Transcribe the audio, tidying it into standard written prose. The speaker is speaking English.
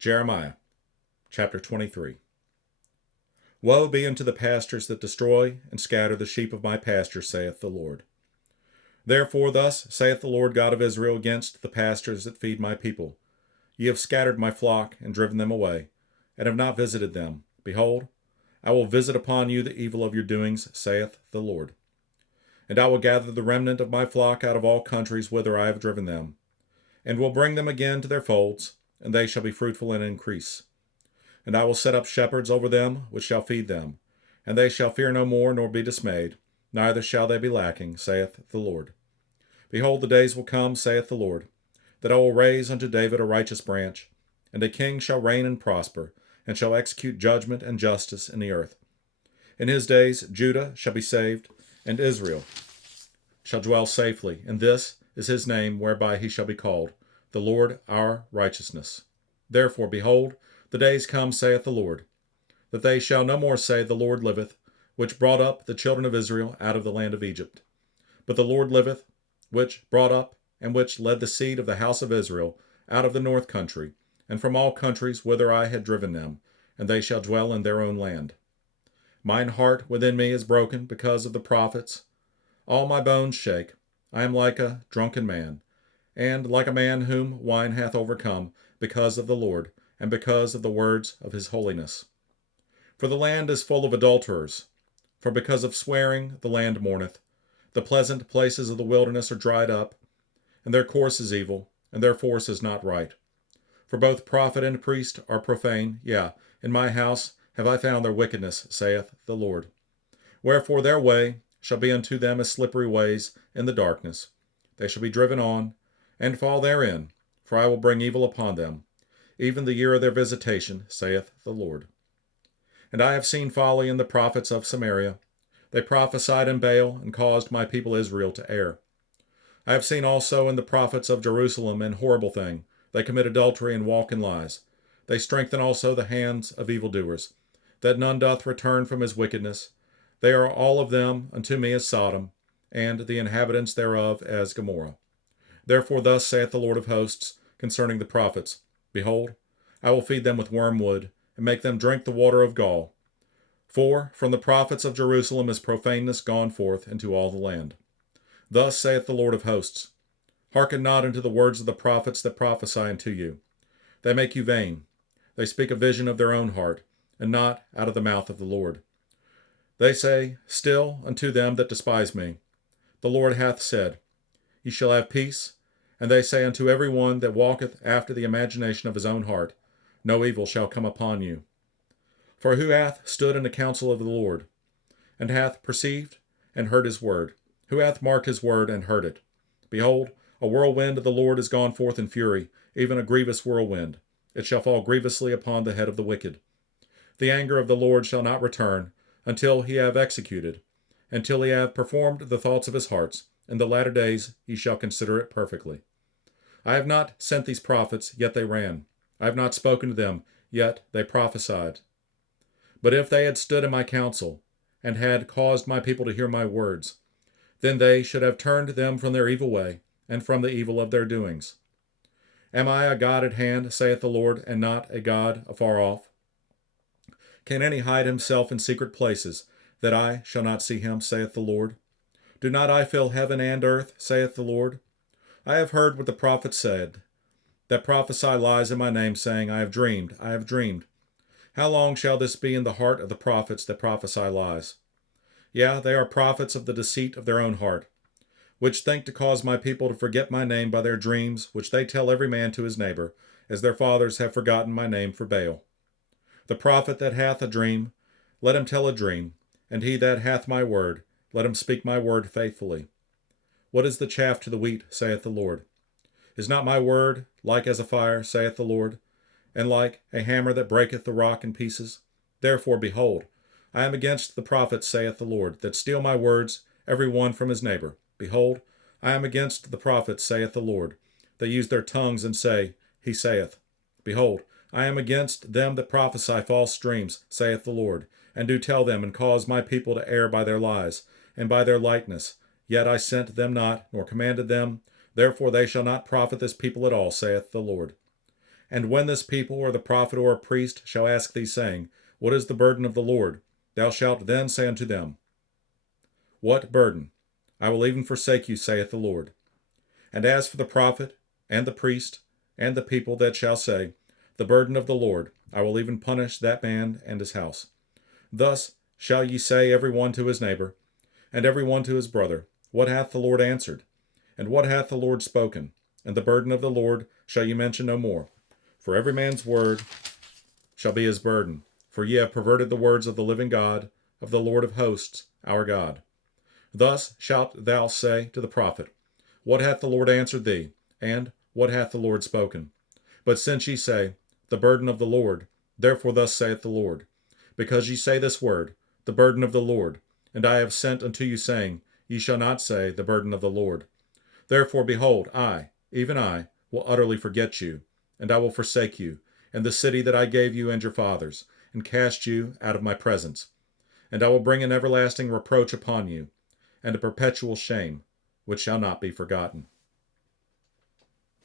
Jeremiah chapter 23. Woe be unto the pastors that destroy and scatter the sheep of my pasture, saith the Lord. Therefore thus saith the Lord God of Israel against the pastors that feed my people. Ye have scattered my flock and driven them away, and have not visited them. Behold, I will visit upon you the evil of your doings, saith the Lord. And I will gather the remnant of my flock out of all countries whither I have driven them, and will bring them again to their folds, and they shall be fruitful and increase. And I will set up shepherds over them, which shall feed them, and they shall fear no more, nor be dismayed, neither shall they be lacking, saith the Lord. Behold, the days will come, saith the Lord, that I will raise unto David a righteous branch, and a king shall reign and prosper, and shall execute judgment and justice in the earth. In his days Judah shall be saved, and Israel shall dwell safely, and this is his name whereby he shall be called, the Lord our righteousness. Therefore, behold, the days come, saith the Lord, that they shall no more say, The Lord liveth, which brought up the children of Israel out of the land of Egypt. But the Lord liveth, which brought up and which led the seed of the house of Israel out of the north country, and from all countries whither I had driven them, and they shall dwell in their own land. Mine heart within me is broken because of the prophets. All my bones shake. I am like a drunken man, and like a man whom wine hath overcome, because of the Lord, and because of the words of his holiness. For the land is full of adulterers. For because of swearing the land mourneth. The pleasant places of the wilderness are dried up, and their course is evil, and their force is not right. For both prophet and priest are profane, yea, in my house have I found their wickedness, saith the Lord. Wherefore their way shall be unto them as slippery ways in the darkness. They shall be driven on, and fall therein, for I will bring evil upon them, even the year of their visitation, saith the Lord. And I have seen folly in the prophets of Samaria. They prophesied in Baal, and caused my people Israel to err. I have seen also in the prophets of Jerusalem an horrible thing. They commit adultery and walk in lies. They strengthen also the hands of evildoers, that none doth return from his wickedness. They are all of them unto me as Sodom, and the inhabitants thereof as Gomorrah. Therefore thus saith the Lord of hosts concerning the prophets, Behold, I will feed them with wormwood, and make them drink the water of gall. For from the prophets of Jerusalem is profaneness gone forth into all the land. Thus saith the Lord of hosts, Hearken not unto the words of the prophets that prophesy unto you. They make you vain. They speak a vision of their own heart, and not out of the mouth of the Lord. They say still unto them that despise me, The Lord hath said, Ye shall have peace. And they say unto every one that walketh after the imagination of his own heart, No evil shall come upon you. For who hath stood in the counsel of the Lord, and hath perceived and heard his word? Who hath marked his word and heard it? Behold, a whirlwind of the Lord is gone forth in fury, even a grievous whirlwind. It shall fall grievously upon the head of the wicked. The anger of the Lord shall not return, until he have executed, until he have performed the thoughts of his hearts. In the latter days he shall consider it perfectly. I have not sent these prophets, yet they ran. I have not spoken to them, yet they prophesied. But if they had stood in my counsel, and had caused my people to hear my words, then they should have turned them from their evil way, and from the evil of their doings. Am I a God at hand, saith the Lord, and not a God afar off? Can any hide himself in secret places, that I shall not see him, saith the Lord? Do not I fill heaven and earth, saith the Lord? I have heard what the prophets said, that prophesy lies in my name, saying, I have dreamed, I have dreamed. How long shall this be in the heart of the prophets that prophesy lies? Yea, they are prophets of the deceit of their own heart, which think to cause my people to forget my name by their dreams, which they tell every man to his neighbor, as their fathers have forgotten my name for Baal. The prophet that hath a dream, let him tell a dream, and he that hath my word, let him speak my word faithfully. What is the chaff to the wheat, saith the Lord? Is not my word like as a fire, saith the Lord, and like a hammer that breaketh the rock in pieces? Therefore, behold, I am against the prophets, saith the Lord, that steal my words, every one from his neighbor. Behold, I am against the prophets, saith the Lord, that use their tongues and say, He saith. Behold, I am against them that prophesy false dreams, saith the Lord, and do tell them, and cause my people to err by their lies, and by their likeness. Yet I sent them not, nor commanded them. Therefore they shall not profit this people at all, saith the Lord. And when this people or the prophet or a priest shall ask thee, saying, What is the burden of the Lord? Thou shalt then say unto them, What burden? I will even forsake you, saith the Lord. And as for the prophet, and the priest, and the people that shall say, The burden of the Lord, I will even punish that man and his house. Thus shall ye say every one to his neighbor, and every one to his brother, What hath the Lord answered? And what hath the Lord spoken? And the burden of the Lord shall ye mention no more. For every man's word shall be his burden. For ye have perverted the words of the living God, of the Lord of hosts, our God. Thus shalt thou say to the prophet, What hath the Lord answered thee? And what hath the Lord spoken? But since ye say, The burden of the Lord, therefore thus saith the Lord, because ye say this word, The burden of the Lord, and I have sent unto you, saying, Ye shall not say, The burden of the Lord. Therefore, behold, I, even I, will utterly forget you, and I will forsake you, and the city that I gave you and your fathers, and cast you out of my presence. And I will bring an everlasting reproach upon you, and a perpetual shame, which shall not be forgotten.